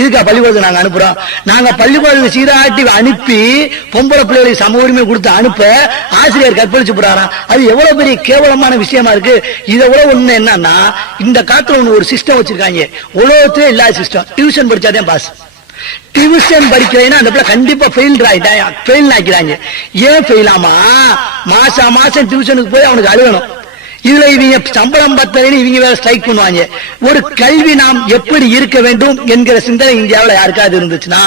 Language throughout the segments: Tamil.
இதுக்கா பள்ளிக்கூடத்துக்கு நாங்க அனுப்புறோம்? நாங்க பள்ளிக்கூடத்துக்கு சீராட்டி அனுப்பி பொம்பளை பிள்ளைகளுக்கு சம உரிமை கொடுத்து அனுப்ப ஆசிரியர் கற்பழிச்சு போறாராம். அது எவ்வளவு பெரிய கேவலமான விஷயமா இருக்கு. இதை விட ஒண்ணு என்னன்னா, இந்த காலத்துல ஒண்ணு ஒரு சிஸ்டம் வச்சிருக்காங்க, உலகத்திலே இல்லாத சிஸ்டம். டியூஷன் படிச்சாதான் பாஸ். டியூஷன் படிக்கிறேன்னா அந்த பிள்ளை கண்டிப்பா ஃபெயில் ஆக்கிறாங்க. ஏன் ஃபெயில் ஆமா? மாசம் மாசம் டியூஷனுக்கு போய் அவனுக்கு அழுகணும். இதுல இவங்க சம்பளம் பத்தலைன்னு இவங்க வேற ஸ்ட்ரைக் பண்ணுவாங்க. ஒரு கல்வி நாம் எப்படி இருக்க வேண்டும் என்கிற சிந்தனை இந்தியாவில் யாருக்காவது இருந்துச்சுன்னா,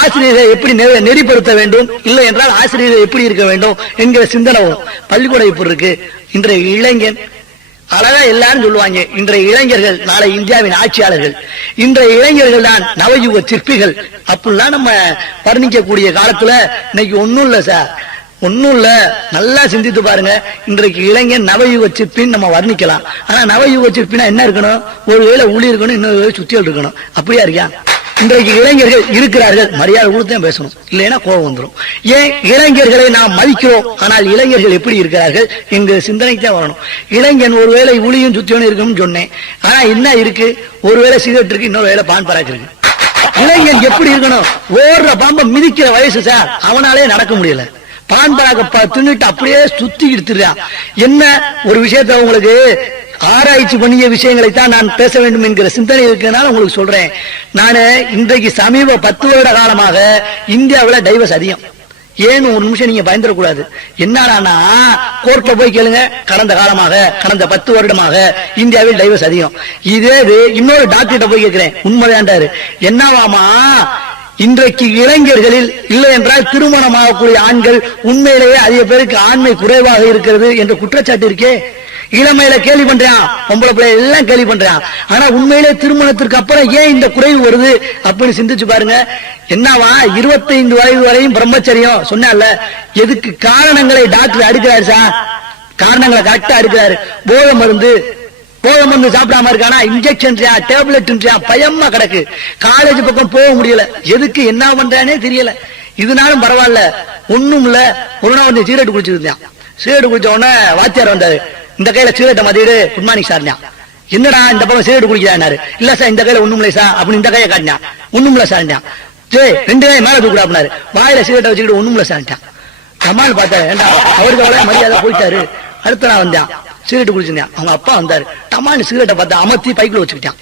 ஆசிரியரை எப்படி நெறிப்படுத்த வேண்டும், இல்லை என்றால் ஆசிரியரை எப்படி இருக்க வேண்டும் என்கிற சிந்தனை வரும். பள்ளிக்கூடம் இப்படி இருக்கு. இன்றைய இளைஞன் அழகா எல்லாரும் சொல்லுவாங்க, இன்றைய இளைஞர்கள் நாளை இந்தியாவின் ஆட்சியாளர்கள், இன்றைய இளைஞர்கள் தான் நவயுக சிற்பிகள் அப்படிலாம் நம்ம வர்ணிக்கக்கூடிய காலத்துல இன்னைக்கு ஒண்ணும் இல்ல சார், ஒன்னும் இல்ல. நல்லா சிந்தித்து பாருங்க. இன்றைக்கு இளைஞன் நவயுக சிற்பின்னு நம்ம வர்ணிக்கலாம். ஆனா நவயுக சிற்பினா என்ன இருக்கணும்? ஒரு வேளை ஊழி இருக்கணும், இன்னொரு வேளை சுத்தியல் இருக்கணும். அப்படியா இருக்கியா? இன்றைக்கு இளைஞர்கள் இருக்கிறார்கள், மரியாதை கொடுத்து பேசணும், இல்லைன்னா கோபம் வந்துடும். ஏன் இளைஞர்களை நாம் மதிக்கிறோம், ஆனால் இளைஞர்கள் எப்படி இருக்கிறார்கள் எங்க சிந்தனைக்கு தான் வரணும். இளைஞன் ஒருவேளை ஊழியும் சுத்தியோன்னு இருக்கணும்னு சொன்னேன். ஆனா என்ன இருக்கு? ஒருவேளை சிகரெட் இருக்கு, இன்னொரு வேளை பான் பராக்கு இருக்கு. இளைஞன் எப்படி இருக்கணும்? ஓடுற பாம்ப மிதிக்கிற வயசு சார், அவனாலே நடக்க முடியல. பான் பராக்க தின்னுட்டு அப்படியே சுத்தி எடுத்துறான். என்ன ஒரு விஷயத்த உங்களுக்கு ஆராய்ச்சி பண்ணிய விஷயங்களை தான் நான் பேச வேண்டும் என்கிற சிந்தனை இருக்கிறதுனால உங்களுக்கு சொல்றேன். நான் இன்றைக்கு சமீப 10 வருட காலமாக இந்தியாவில் டைவர்ஸ் அதிகம். ஏன்னு ஒரு நிமிஷம் நீங்க பயந்துடக்கூடாது. என்னன்னா கோர்ட்ல போய் கேளுங்க, கடந்த 10 வருடமாக இந்தியாவில் டைவர்ஸ் அதிகம். இதே இன்னொரு டாக்டர்கிட்ட போய் கேட்கிறேன், உண்மைதான்டாரு. என்னவாமா இன்றைக்கு இளைஞர்களில் இல்லை என்றால் திருமணமாகக்கூடிய ஆண்கள் உண்மையிலேயே அதிக பேருக்கு ஆண்மை குறைவாக இருக்கிறது என்ற குற்றச்சாட்டு இருக்கே. இளமையில கேள்வி பண்றான், பொம்பளை பிள்ளை எல்லாம் கேள்வி பண்றான். ஆனா உண்மையிலே திருமணத்திற்கு அப்புறம் ஏன் இந்த குறைவு வருது அப்படின்னு சிந்திச்சு பாருங்க. என்னவா 25 வயது வரையும் பிரம்மச்சரியம் சொன்னால, எதுக்கு காரணங்களை டாக்டர் அடுக்கிறாரு சார், காரணங்களை கரெக்டா அடுக்கிறாரு. போதை மருந்து சாப்பிடாம இருக்கானா, இன்ஜெக்ஷன் டேப்லெட் பயமா கிடக்கு. காலேஜ் பக்கம் போக முடியல. எதுக்கு என்ன பண்றானே தெரியல. இதனாலும் பரவாயில்ல, ஒண்ணும் இல்ல. ஒரு நாள் வந்து சிகரெட் குடிச்சிருந்தான். சிகரெட் குடிச்ச உடனே வாத்தியார் வந்தாரு. இந்த கையில சிகரெட்டை மாத்திட்டு குட் மார்னிங் சார், என்னடா இந்த பக்கம் சிகரெட் குடிக்கிறாரு. இல்ல சார் இந்த கையில ஒண்ணும் இல்லை சார் அப்படின்னு இந்த கையை காட்டினா. ஒண்ணும் இல்ல சார், சரி 2 கை மேல தூக்குடா அப்படின்னாரு. வாயில சிகரெட்டை வச்சுக்கிட்டு ஒண்ணும் இல்ல சார். கமால் பார்த்தாரு, ஏண்டா அவருக்கு அவ்வளவு மரியாதை போயிட்டாரு. அடுத்த நான் வந்தான், சிகரெட் குடிச்சிருந்தேன். அவங்க அப்பா வந்தாரு, டமான்னு சிகரெட்டை பார்த்தா அமர்த்தி பைக்குல வச்சுக்கிட்டான்.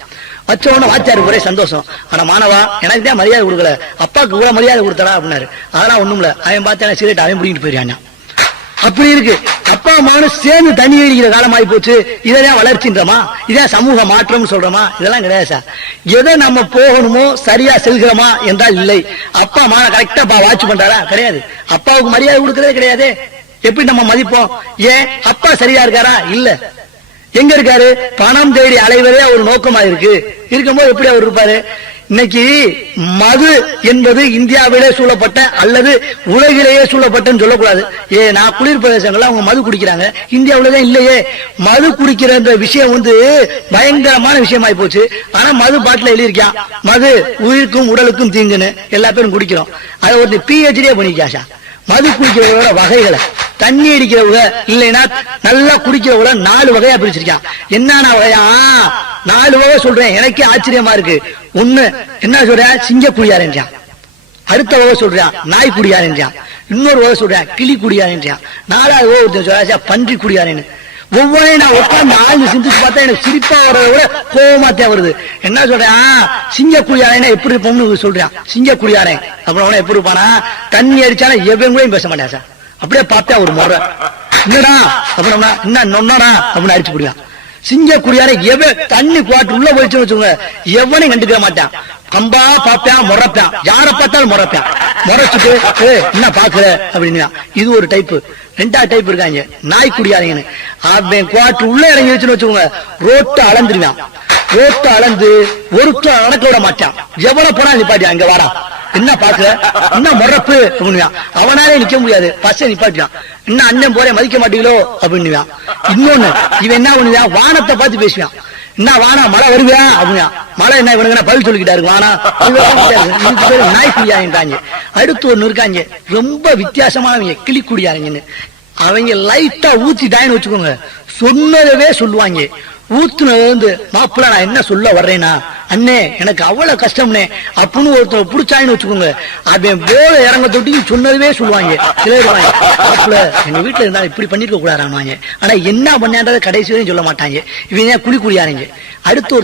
வச்ச உடனே வாத்தியாருக்கு ஒரே சந்தோஷம். ஆனா மாணவா எனக்கு தான் மரியாதை கொடுக்கல, அப்பாவுக்கு கூட மரியாதை கொடுத்தடா அப்படின்னாரு. அதெல்லாம் ஒண்ணும் இல்ல, அவன் பார்த்தா சிகரெட் அவன் பிடிக்கிட்டு போயிருக்கான். அப்படி இருக்கு. அப்பா அம்மாவும் சேர்ந்து தண்ணி அடிக்கிற காலமாயி போச்சு. இதான் வளர்ச்சின்றமா, இதான் சமூக மாற்றம் சொல்றோமா? இதெல்லாம் கிடையாது சார். எதை நம்ம போகணுமோ சரியா செல்கிறோமா என்றால் இல்லை. அப்பா அம்மா கரெக்டா வாட்ச் பண்றாரா? கிடையாது. அப்பாவுக்கு மரியாதை கொடுக்கறதே கிடையாது. எப்படி நம்ம மதிப்போம்? ஏன் அப்பா சரியா இருக்காரா? இல்ல. எங்க இருக்காரு? பணம் தேடி அலைவதே ஒரு நோக்கமா இருக்கும்போது எப்படி அவர் இருப்பாரு? இன்னைக்கு மது என்பது இந்தியாவிலே சூழப்பட்ட அல்லது உலகிலேயே சூழப்பட்டன்னு சொல்லக்கூடாது. நான் குளிர் பிரதேசங்கள்ல அவங்க மது குடிக்கிறாங்க, இந்தியாவிலதான் இல்லையே. மது குடிக்கிற விஷயம் பயங்கரமான விஷயமாயி போச்சு. ஆனா மது பாட்டில எழுதியிருக்கான், மது உயிருக்கும் உடலுக்கும் தீங்குன்னு. எல்லா பேரும் குடிக்கிறோம். அதை ஒரு PhD பண்ணிருக்கா. மது குடிக்கிறவங்களோட வகைகளை, தண்ணி அடிக்கிறவங்க இல்லைன்னா நல்லா குடிக்கிறவங்கள 4 வகையா பிரிச்சிருக்கான். என்னன்னா வகையா 4 வகை சொல்றேன். எனக்கே ஆச்சரியமா இருக்கு. ஒண்ணு என்ன சொல்றேன், சிங்க குடியாரன்றான். அடுத்த வகை சொல்றான் நாய் குடியாரன்றான். இன்னொரு வகை சொல்றேன் கிளி குடியாரன்றான். 4வது சொல்ற பன்றி குடியாரன்னு. ஒவ்வொன்றையும் நான் உட்காந்து ஆழ்ந்து சிந்திச்சு பார்த்தா எனக்கு சிரிப்பா வர்றத விட கோபமாத்தே வருது. என்ன சொல்றேன், சிங்க குடியாரன் எப்படி இருப்போம்னு சொல்றான். சிங்க குடியாரன் அப்புறம் எப்படி இருப்பானா, தண்ணி அடிச்சானா எவன் கூட பேச மாட்டேன் சார். அப்படியே பார்த்தா ஒரு முறை என்னடா அப்புறம் என்ன நொன்னடா அப்படின்னு அடிச்சு புடியான். சிங்க குடியாரன் எவன் தண்ணி குவாட்டு உள்ள போயிடுச்சுன்னு வச்சுக்கோங்க, எவனையும் கண்டுக்க மாட்டான். கம்பா பாப்பான், முறைப்பான். யாரை பார்த்தாலும் முறைப்பான். முறைச்சிட்டு என்ன பாக்குற அப்படின்னா இது ஒரு டைப்பு. 2வது டைப் இருக்காங்க நாய் குடியாரங்கன்னு. அவன் குவாட்டு உள்ள இறங்கி வச்சுன்னு வச்சுக்கோங்க, ரோட்டை அளந்துருவான். ரோட்டை அளந்து ஒருத்தர் நடக்க விட மாட்டான். எவ்வளவு போனா நிப்பாட்டியான், இங்க வாடா என்ன பாக்குற, என்ன முறப்பு அப்படின்னுவான். அவனாலே நிக்க முடியாது, பஸ்ஸை நிப்பாட்டியான். என்ன அண்ணன் போறேன் மதிக்க மாட்டீங்களோ அப்படின்னுவான். இன்னொன்னு இவன் என்ன பண்ணுவான், வானத்தை பார்த்து பேசுவான். என்ன வானா மழை வருவியா அப்படின்னா, மழை என்ன இவனுங்க பதில் சொல்லிக்கிட்டாரு வானா. நாய் குடியாங்க. அடுத்து ஒண்ணு இருக்காங்க ரொம்ப வித்தியாசமானவங்க, கிளி குடியாரங்கன்னு. அவங்க லைட்டா ஊத்திட்டாங்கன்னு வச்சுக்கோங்க, சொன்னதவே சொல்லுவாங்க. ஊத்துனதுல இருந்து மாப்பிள்ள நான் என்ன சொல்ல வர்றேனா, அண்ணே எனக்கு அவ்வளவு கஷ்டம்னே அப்படின்னு ஒருத்தர் புடிச்சாயின்னு வச்சுக்கோங்க, அவன் போல இறங்க தொட்டி சொன்னதுவே சொல்லுவாங்க. சிலருவாங்க மாப்பிள்ள எங்க வீட்டுல இருந்தா இப்படி பண்ணிருக்க கூடாது, ஆனா என்ன பண்ணான்றத கடைசி வரையும் சொல்ல மாட்டாங்க. இவன் குழி குழியாருங்க. அடுத்து ஒரு